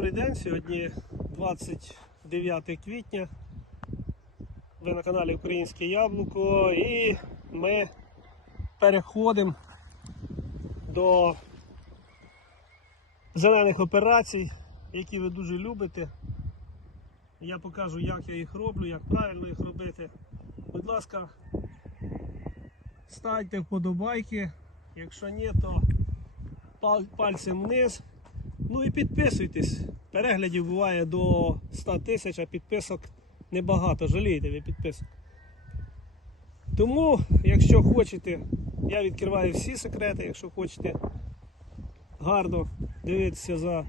Добрий день, сьогодні 29 квітня. Ви на каналі Українське Яблуко і ми переходимо до зелених операцій, які ви дуже любите. Я покажу, як я їх роблю, як правильно їх робити. Будь ласка, ставте вподобайки. Якщо ні, то пальцем вниз. Ну і підписуйтесь. Переглядів буває до 100 тисяч, а підписок небагато. Жалієте ви підписок. Тому, якщо хочете, я відкриваю всі секрети, якщо хочете гарно дивитися за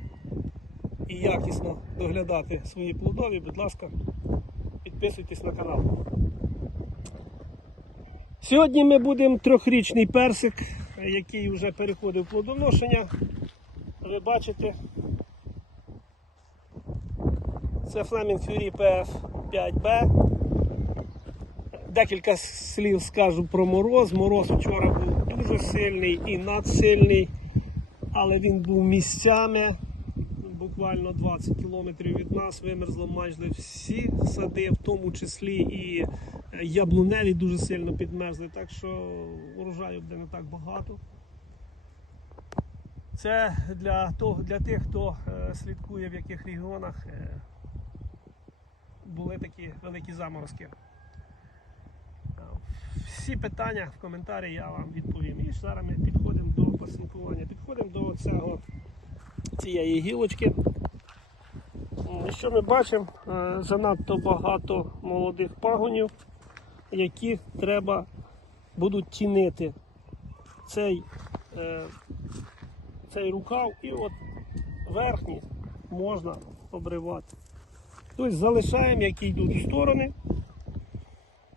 і якісно доглядати свої плодові, будь ласка, підписуйтесь на канал. Сьогодні ми будемо трьохрічний персик, який вже переходив плодоношення. Ви бачите, це Fleming Fury PF5B. Декілька слів скажу про мороз. Мороз вчора був дуже сильний і надсильний, але він був місцями. Буквально 20 кілометрів від нас вимерзло майже всі сади, в тому числі і яблуневі дуже сильно підмерзли, так що урожаю буде не так багато. Це для, того, для тих, хто е, слідкує, в яких регіонах е, були такі великі заморозки. Е, Всі питання в коментарі я вам відповім. І зараз ми підходимо до пасинкування. Підходимо до цього, цієї гілочки. Що ми бачимо? Занадто багато молодих пагонів, які треба будуть тінити цей. Цей рукав і от верхні можна обривати. Тобто залишаємо, які йдуть в сторони,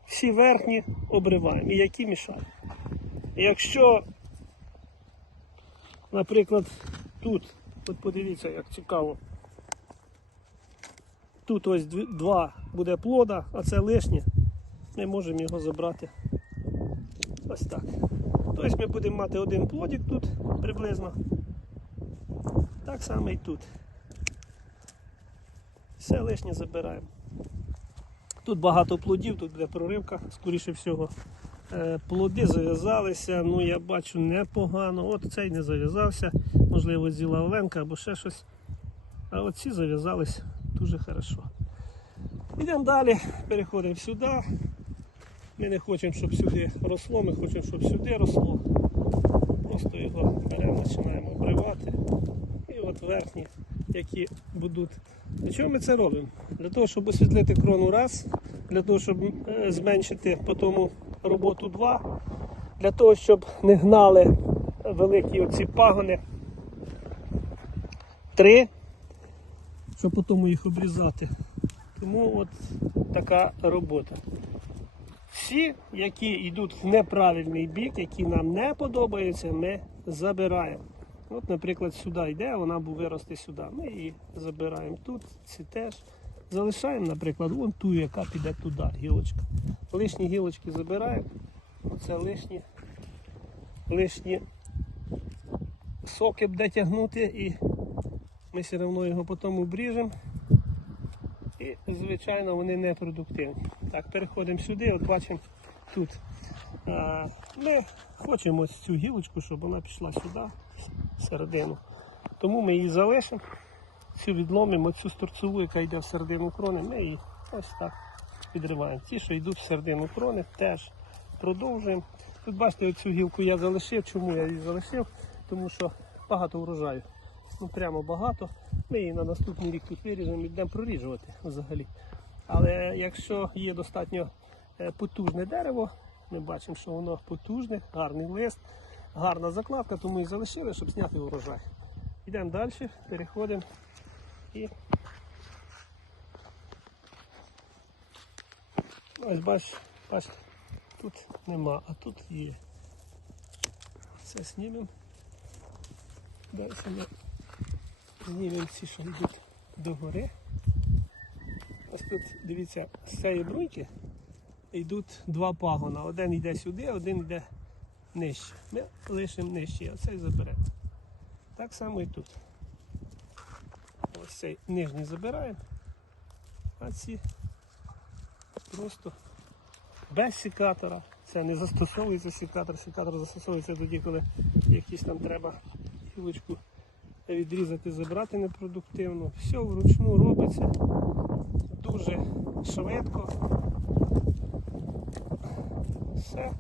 всі верхні обриваємо і які мішають. Якщо, наприклад, тут, от подивіться, як цікаво, тут ось два буде плода, а це лишнє, ми можемо його забрати ось так. Тобто ми будемо мати один плодик тут приблизно. Так само і тут. Все лишнє забираємо. Тут багато плодів, тут буде проривка, скоріше всього. Е, Плоди зав'язалися, ну я бачу непогано. От цей не зав'язався, можливо, зіла оленка або ще щось. А от ці зав'язались дуже хорошо. Йдемо далі, переходимо сюди. Ми не хочемо, щоб сюди росло, ми хочемо, щоб сюди росло. Просто його беремо, починаємо обривати. От верхні, які будуть. Для чого ми це робимо? Для того, щоб освітлити крону раз, для того, щоб е, зменшити по тому роботу два, для того, щоб не гнали великі оці пагони. Три, щоб потім їх обрізати. Тому от така робота. Всі, які йдуть в неправильний бік, які нам не подобаються, ми забираємо. От, наприклад, сюди йде, вона буде вирости сюди. Ми її забираємо тут, ці теж. Залишаємо, наприклад, вон ту, яка піде туди, гілочка. Лишні гілочки забираємо. Оце лишні, лишні соки буде тягнути і ми все одно його потім обріжемо. І, звичайно, вони не продуктивні. Так, переходимо сюди, от бачимо тут. Ми хочемо ось цю гілочку, щоб вона пішла сюди, всередину. Тому ми її залишимо, цю відломимо, цю торцеву, яка йде в середину крони, ми її ось так підриваємо. Ті, що йдуть в середину крони, теж продовжуємо. Тут бачите, оцю гілку я залишив. Чому я її залишив? Тому що багато урожаю. Ну прямо багато. Ми її на наступний рік тут виріжемо і будемо проріжувати взагалі. Але якщо є достатньо е, потужне дерево, ми бачимо, що воно потужне, гарний лист, гарна закладка, тому і залишили, щоб зняти урожай. Йдемо далі, переходимо і ось бач, бачите, тут нема, а тут є. Це знімемо. Далі ми знімемо ці, що йдуть догори. Ось тут, дивіться, з цієї бруньки йдуть два пагона. Один йде сюди, один йде нижче. Ми лишимо нижче, а цей заберемо. Так само і тут. Ось цей нижній забираємо, а ці просто без секатора. Це не застосовується секатор. Секатор застосовується тоді, коли якісь там треба гілочку відрізати, забрати непродуктивно. Все вручну робиться дуже швидко. Все.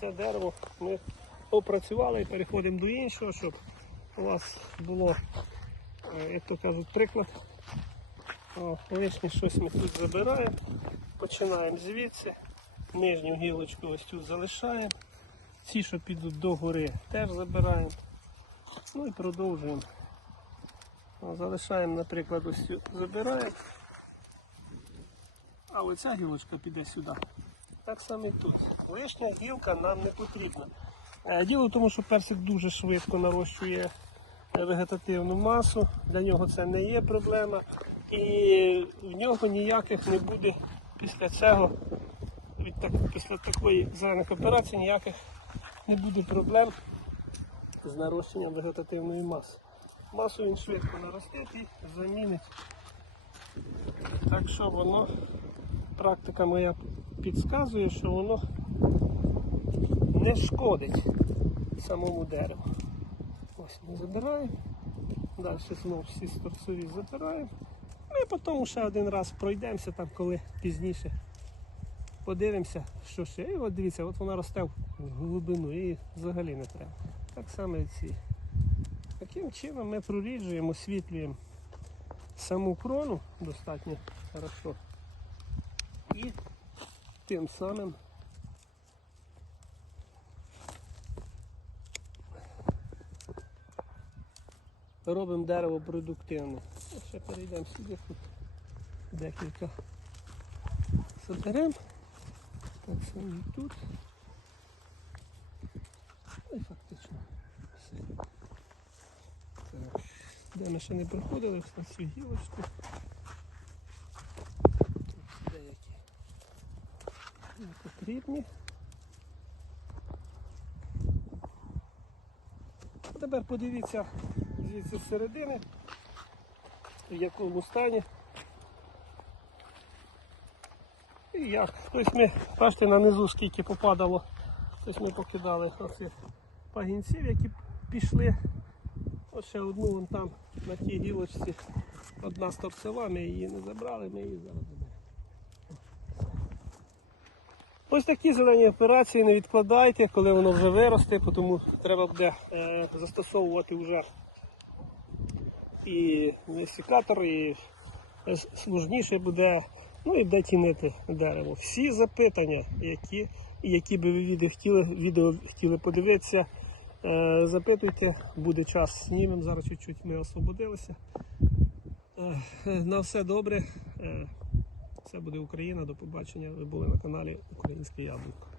Це дерево ми опрацювали і переходимо до іншого, щоб у вас було, е, як то кажуть, приклад. О, лишнє щось ми тут забираємо. Починаємо звідси. Нижню гілочку ось цю залишаємо. Ці, що підуть до гори, теж забираємо. Ну і продовжуємо. Залишаємо, наприклад, ось цю забираємо. А оця гілочка піде сюди. Так само і тут. Лишня гілка нам не потрібна. Е, Діло в тому, що персик дуже швидко нарощує вегетативну масу, для нього це не є проблема. І в нього ніяких не буде після цього, від так, після такої зелених операцій, ніяких не буде проблем з нарощенням вегетативної маси. Масу він швидко наростить і замінить. Так що воно, практика моя підказує, що воно не шкодить самому дереву. Ось ми забираємо. Далі знову всі торцові забираємо. Ну і потім ще один раз пройдемося там, коли пізніше. Подивимося, що ще. І от дивіться, от вона росте в глибину і взагалі не треба. Так само і ці. Таким чином ми проріджуємо, освітлюємо саму крону достатньо хорошо. І тим самим робимо дерево продуктивне. Ще перейдемо сюди, тут декілька заберемо. Так само і тут. І фактично все. Так. Де ми ще не проходили, ось на цю гілочку. Тут деякі потрібні. Тепер подивіться звідси з середини, в якому стані. І як. Тобто ми, бачите, на низу скільки попадало. Тобто ми покидали оцих пагінців, які пішли. Ось ще одну вон там на тій гілочці. Одна торцева, ми її не забрали, ми її зараз заберемо. Ось такі зелені операції не відкладайте, коли воно вже виросте, тому треба буде е, застосовувати вже і секатор, і е, сложніше буде, ну і де тінити дерево. Всі запитання, які, які би ви відео хотіли, відео хотіли подивитися, е, запитуйте, буде час знімемо. Зараз чуть-чуть ми освободилися. Е, на все добре. Е, це буде Україна. До побачення. Ви були на каналі Українське Яблуко.